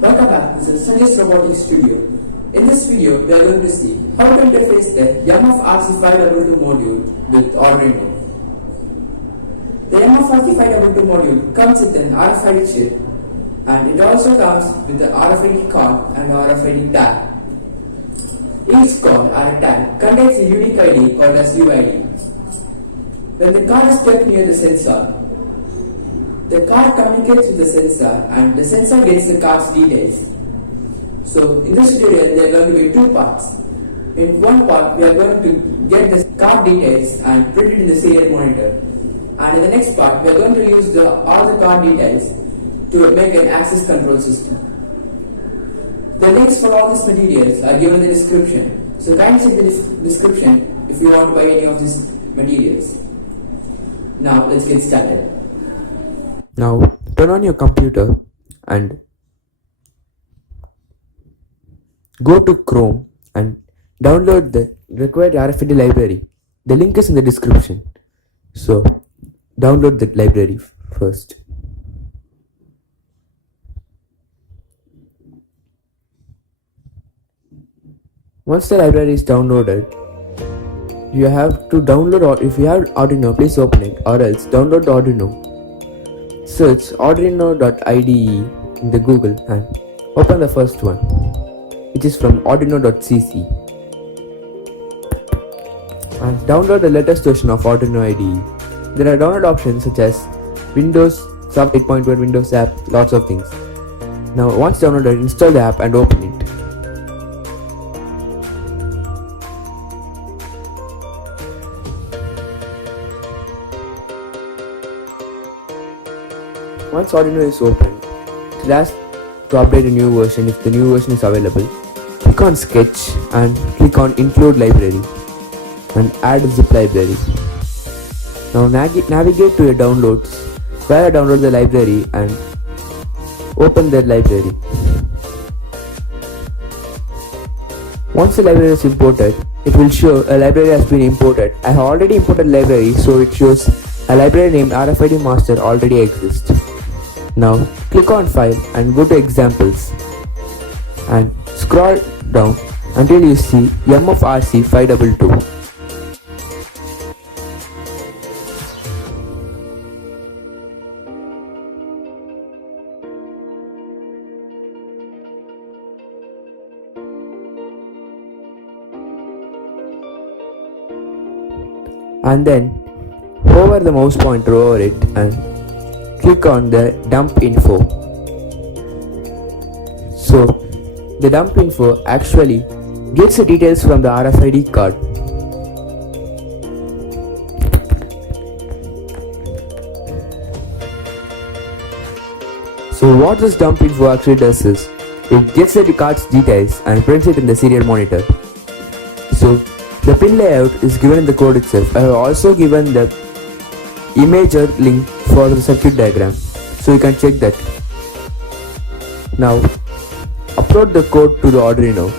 Welcome back, this is Sanju's Robotics Studio. In this video, we are going to see how to interface the MFRC522 module with Arduino. The MFRC522 module comes with an RFID chip, and it also comes with the RFID card and RFID tag. Each card or tag contains a unique ID called as UID. When the card is kept near the sensor, the card communicates with the sensor and the sensor gets the card's details. So in this tutorial there are going to be two parts. In one part we are going to get the card details and print it in the serial monitor. And in the next part we are going to use all the card details to make an access control system. The links for all these materials are given in the description. So kindly check the description if you want to buy any of these materials. Now let's get started. Now turn on your computer and go to Chrome and download the required RFID library. The link is in the description. So download that library first. Once the library is downloaded, you have to download, or if you have Arduino, please open it, or else download the Arduino. Search arduino.ide in the Google and open the first one, which is from arduino.cc, and download the latest version of Arduino IDE. There are download options such as Windows, Sub 8.1, Windows app, lots of things. Now once downloaded, install the app and open it. Once Arduino is open, it will ask to update a new version. If the new version is available, click on Sketch and click on Include Library and add zip library. Now navigate to your downloads, where I download the library and open that library. Once the library is imported, it will show a library has been imported. I have already imported library, so it shows a library named RFID Master already exists. Now click on File and go to Examples and scroll down until you see MFRC522. And then hover the mouse pointer over it and click on the dump info. So the dump info actually gets the details from the RFID card. So what this dump info actually does is, it gets the card's details and prints it in the serial monitor. So the pin layout is given in the code itself. I have also given the imager link for the circuit diagram, so you can check that. Now upload the code to the Arduino.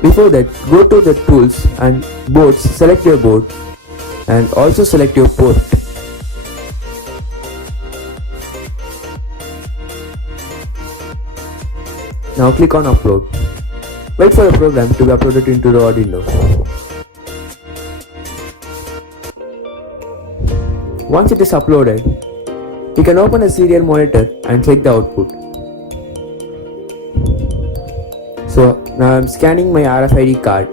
Before that, go to the tools and boards, select your board and also select your port. Now click on upload. Wait for the program to be uploaded into the Arduino. Once it is uploaded, you can open a serial monitor and check the output. So now I am scanning my RFID card.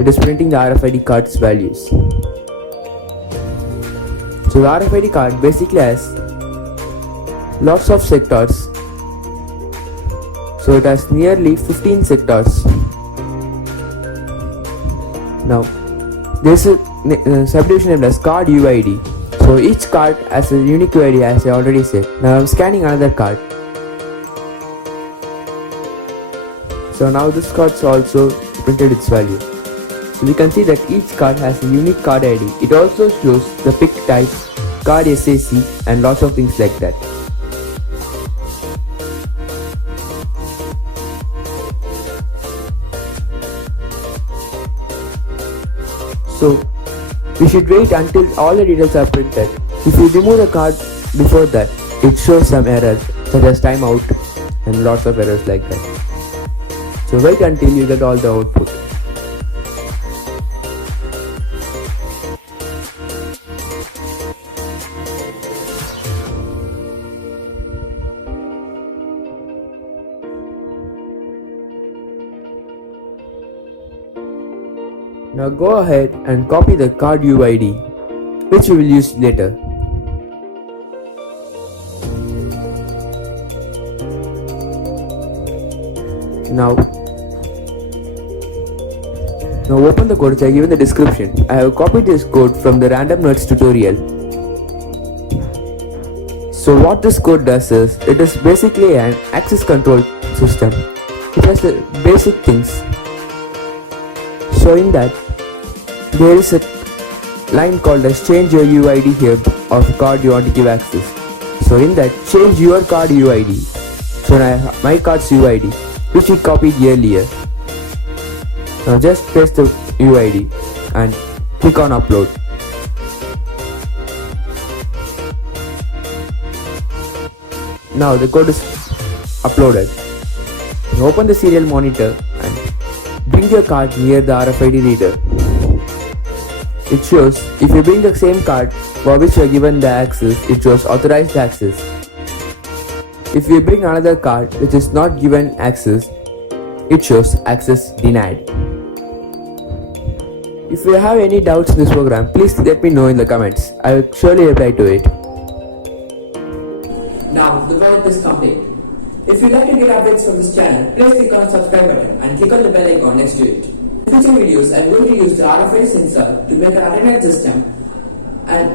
It is printing the RFID card's values. So the RFID card basically has lots of sectors. So it has nearly 15 sectors. Now there is a subdivision named as card UID. So each card has a unique UID, as I already said. Now I am scanning another card. So now this card also printed its value. So we can see that each card has a unique card ID. It also shows the PIC type, card SAC and lots of things like that. So we should wait until all the details are printed If you remove the card before that, it shows some errors such as timeout and lots of errors like that. So wait until you get all the output. Now go ahead and copy the card UID, which we will use later. Now open the code which I give in the description. I have copied this code from the Random Nerds tutorial. So what this code does is, it is basically an access control system. It has the basic things, showing that there is a line called as change your UID here of card you want to give access. So in that, change your card UID. So now my card's UID, which we copied earlier. Now just paste the UID and click on upload. Now the code is uploaded. Now open the serial monitor and bring your card near the RFID reader. It shows if you bring the same card for which you are given the access, it shows authorized access. If you bring another card which is not given access, it shows access denied. If you have any doubts in this program, please let me know in the comments. I will surely reply to it. Now the project is complete. If you'd like to get updates from this channel, please click on the subscribe button and click on the bell icon next to it. In future videos, I am going to use the RFID sensor to make an automated system and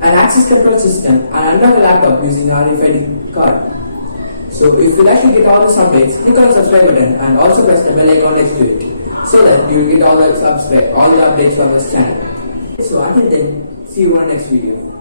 an access control system and unlock a laptop using RFID card. So if you'd like to get all these updates, click on the subscribe button and also press the bell icon next to it, so that you will get all the updates from this channel. So until then, see you on the next video.